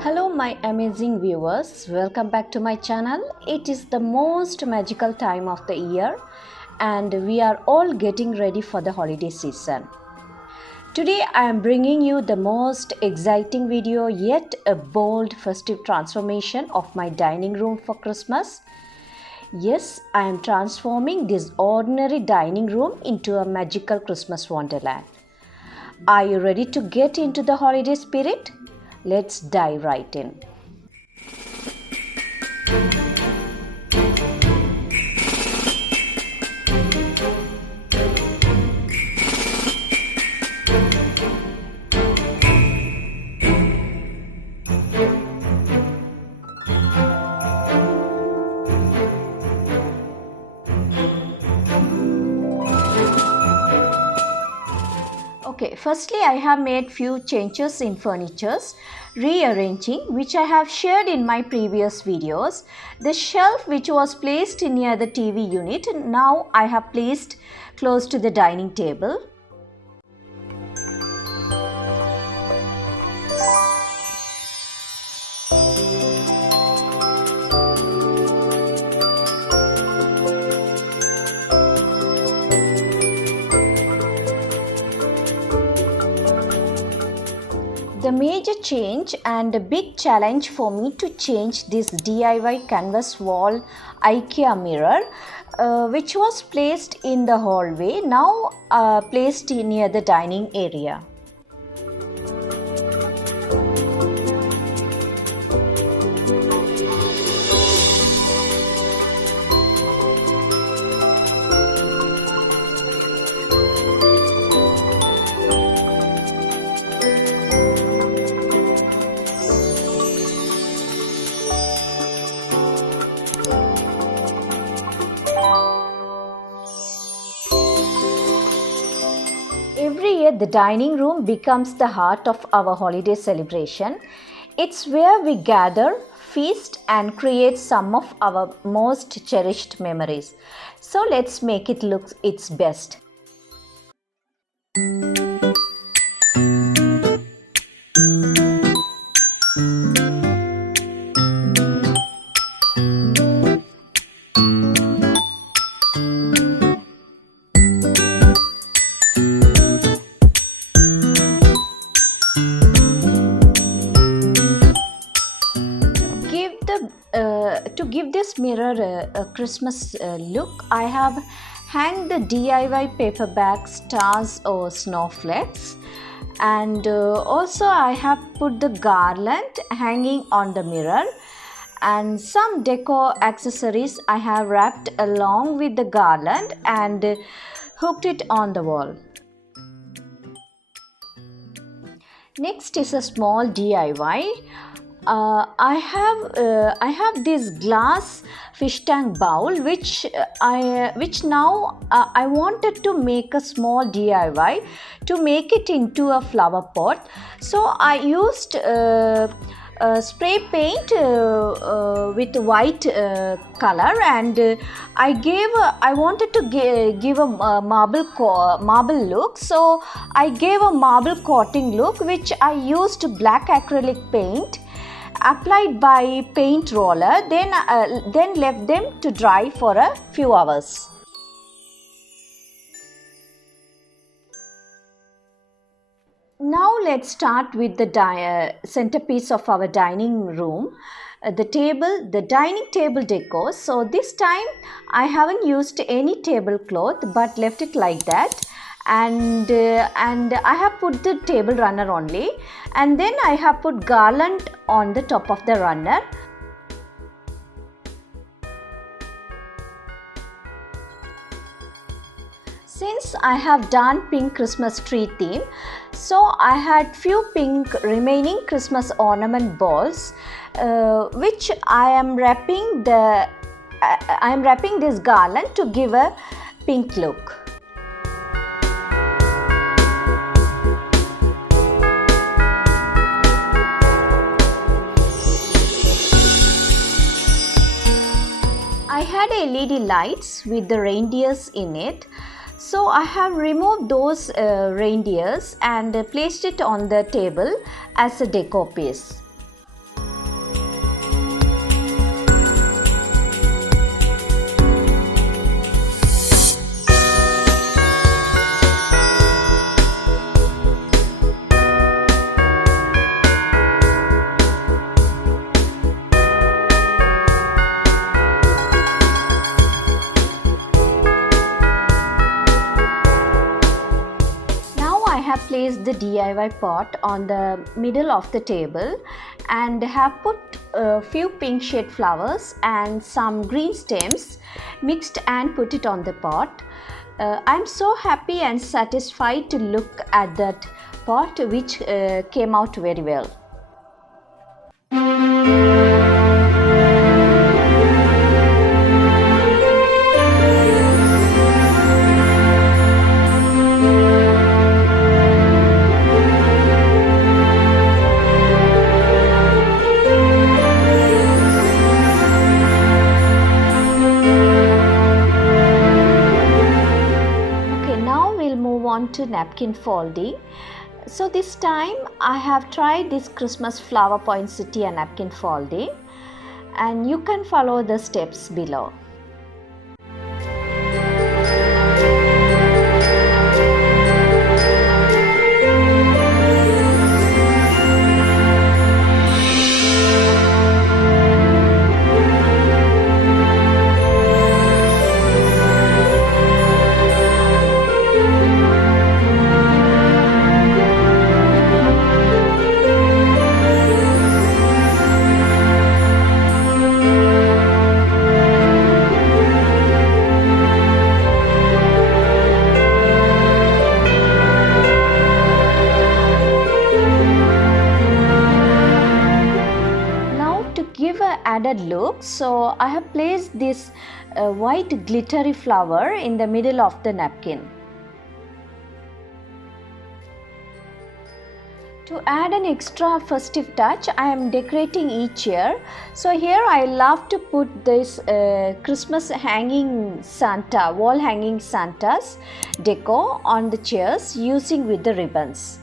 Hello my amazing viewers, welcome back to my channel. It is the most magical time of the year and we are all getting ready for the holiday season. Today I am bringing you the most exciting video yet a bold festive transformation of my dining room for Christmas. Yes, I am transforming this ordinary dining room into a magical Christmas wonderland. Are you ready to get into the holiday spirit? Let's dive right in. Okay, firstly I have made few changes in furnitures, rearranging which I have shared in my previous videos. The shelf which was placed near the TV unit, now I have placed close to the dining table. The major change and a big challenge for me to change this DIY canvas wall IKEA mirror which was placed in the hallway, now placed near the dining area. Every year, the dining room becomes the heart of our holiday celebration. It's where we gather, feast, and create some of our most cherished memories. So let's make it look its best. To give this mirror a Christmas look, I have hanged the DIY paper bag stars or snowflakes, and also I have put the garland hanging on the mirror, and some decor accessories I have wrapped along with the garland and hooked it on the wall. Next is a small DIY. I have this glass fish tank bowl which now I wanted to make a small DIY to make it into a flower pot. So I used spray paint with white color, and I wanted to give a marble look, so I gave a marble coating look which I used black acrylic paint applied by paint roller, then left them to dry for a few hours. Now let's start with the centerpiece of our dining room, the dining table decor. So this time I haven't used any tablecloth but left it like that. And I have put the table runner only, and then I have put garland on the top of the runner. Since I have done pink Christmas tree theme, so I had few pink remaining Christmas ornament balls which I am wrapping this garland to give a pink look. I had LED lights with the reindeers in it. So I have removed those reindeers and placed it on the table as a decor piece. I have placed the DIY pot on the middle of the table and have put a few pink shade flowers and some green stems mixed and put it on the pot. I'm so happy and satisfied to look at that pot, which came out very well. To napkin folding. So this time I have tried this Christmas flower poinsettia napkin folding, and you can follow the steps below. Added look, so I have placed this white glittery flower in the middle of the napkin. To add an extra festive touch, I am decorating each chair. So here I love to put this Christmas hanging Santa, wall hanging Santas decor on the chairs using with the ribbons.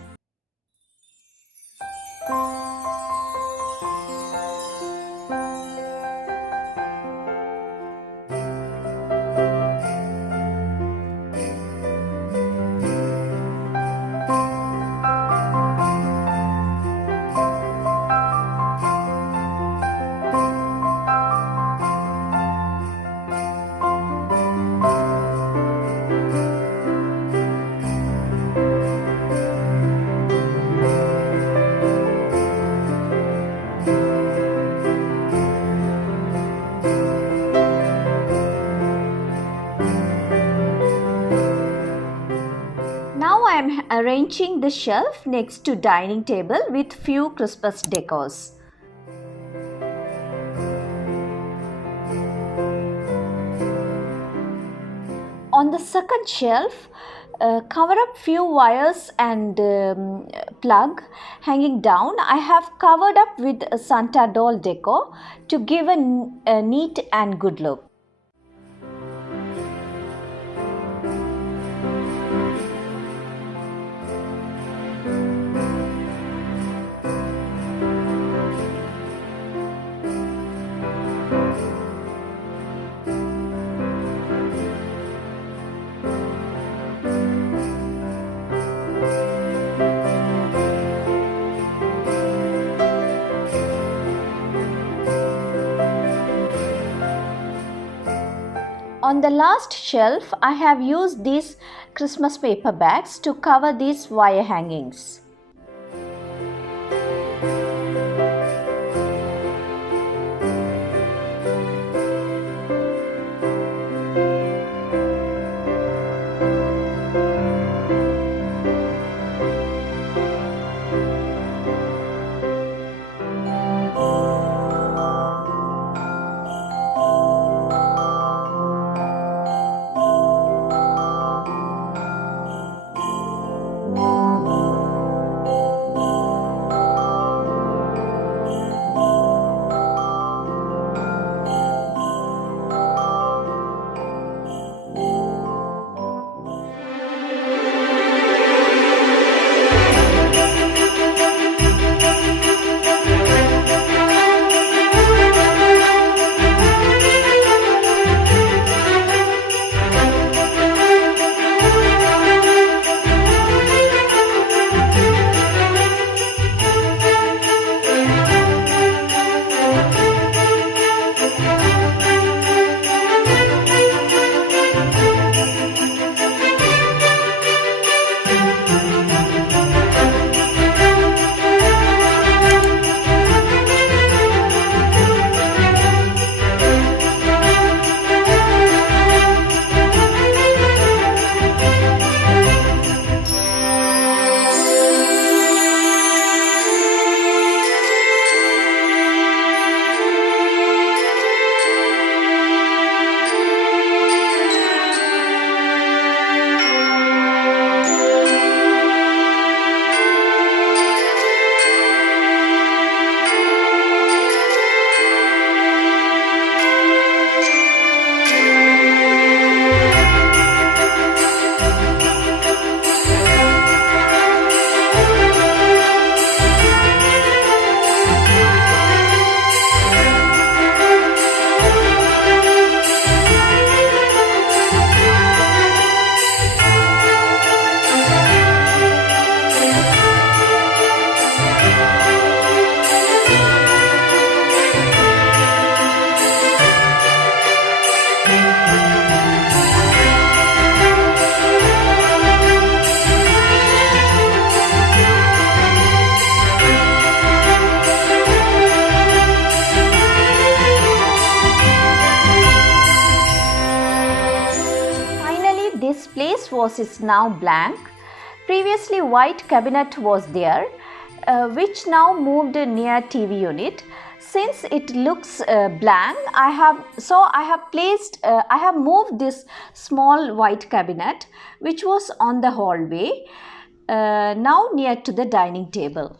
I am arranging the shelf next to dining table with few Christmas decors. On the second shelf, cover up few wires and plug hanging down. I have covered up with a Santa doll decor to give a neat and good look. On the last shelf, I have used these Christmas paper bags to cover these wire hangings. fireplace is now blank. Previously white cabinet was there, which now moved near TV unit. Since it looks blank, I have moved this small white cabinet which was on the hallway, now near to the dining table.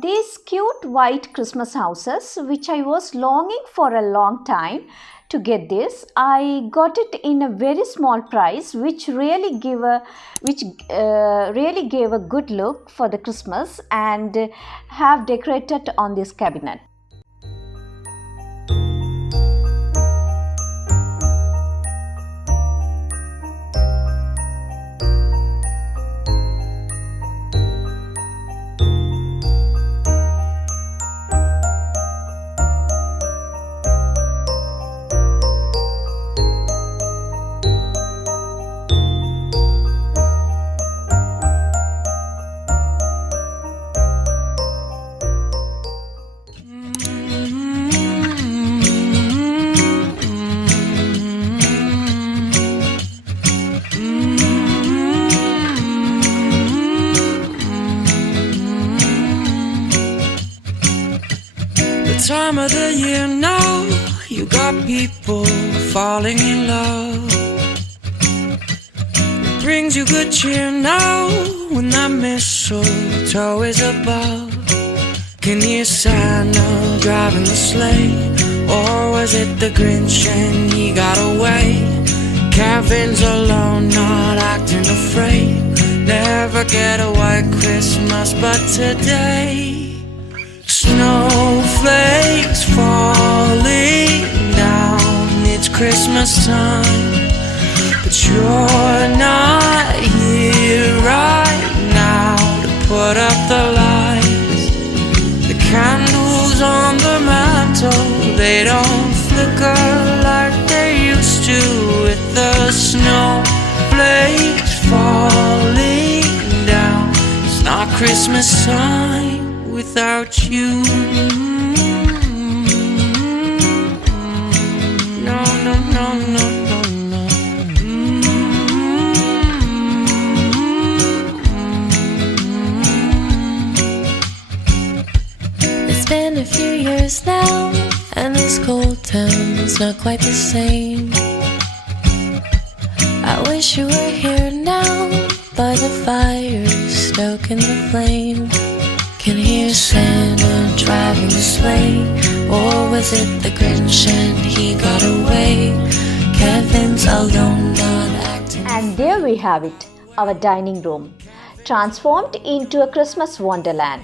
These cute white Christmas houses, which I was longing for a long time to get this, I got it in a very small price, which really gave a good look for the Christmas, and have decorated on this cabinet. Time of the year now, you got people falling in love. It brings you good cheer now when that mistletoe is above. Can you Santa driving the sleigh, or was it the Grinch and he got away? Kevin's alone, not acting afraid. Never get a white Christmas, but today snowflakes falling down, it's Christmas time, but you're not here right now to put up the lights. The candles on the mantle, they don't flicker like they used to, with the snowflakes falling down. It's not Christmas time without you. No, no, no, no, no, no. It's been a few years now, and this cold town's not quite the same. I wish you were here now, by the fire, stoking the flame. Can hear Santa driving the sleigh, or was it the Grinch and he got away? Kevin's alone, not acting. And there we have it, our dining room, transformed into a Christmas wonderland.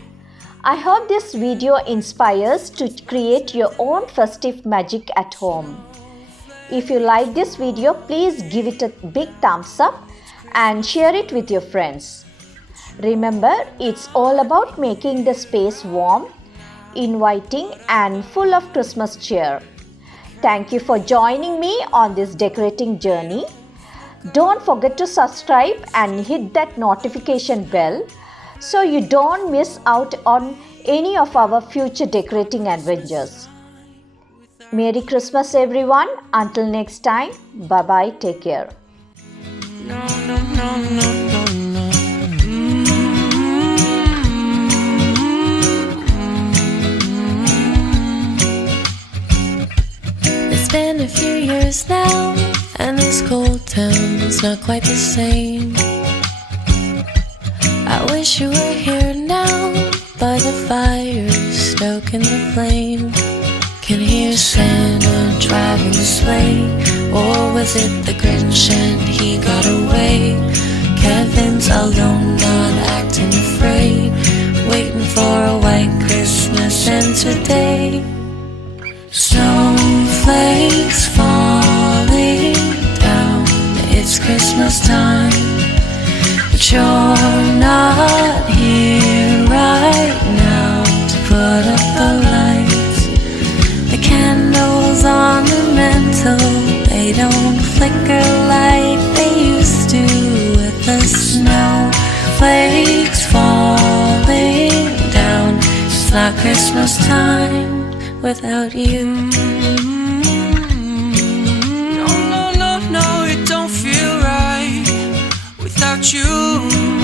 I hope this video inspires to create your own festive magic at home. If you like this video, please give it a big thumbs up and share it with your friends. Remember, it's all about making the space warm, inviting, and full of Christmas cheer. Thank you for joining me on this decorating journey. Don't forget to subscribe and hit that notification bell so you don't miss out on any of our future decorating adventures. Merry Christmas, everyone. Until next time, bye-bye. Take care. No, no, no, no, no, no. It's been a few years now, and this cold town's not quite the same. I wish you were here now, by the fire, stoking the flame. Can hear Santa driving the sleigh, or was it the Grinch and he got away? Kevin's alone, not acting afraid, waiting for a white Christmas, and today snowflakes falling down, it's Christmas time, but you're not here right now to put up the lights. The candles on the mantle, they don't flicker like they used to, with the It's not Christmas time without you. No, no, no, no, it don't feel right without you.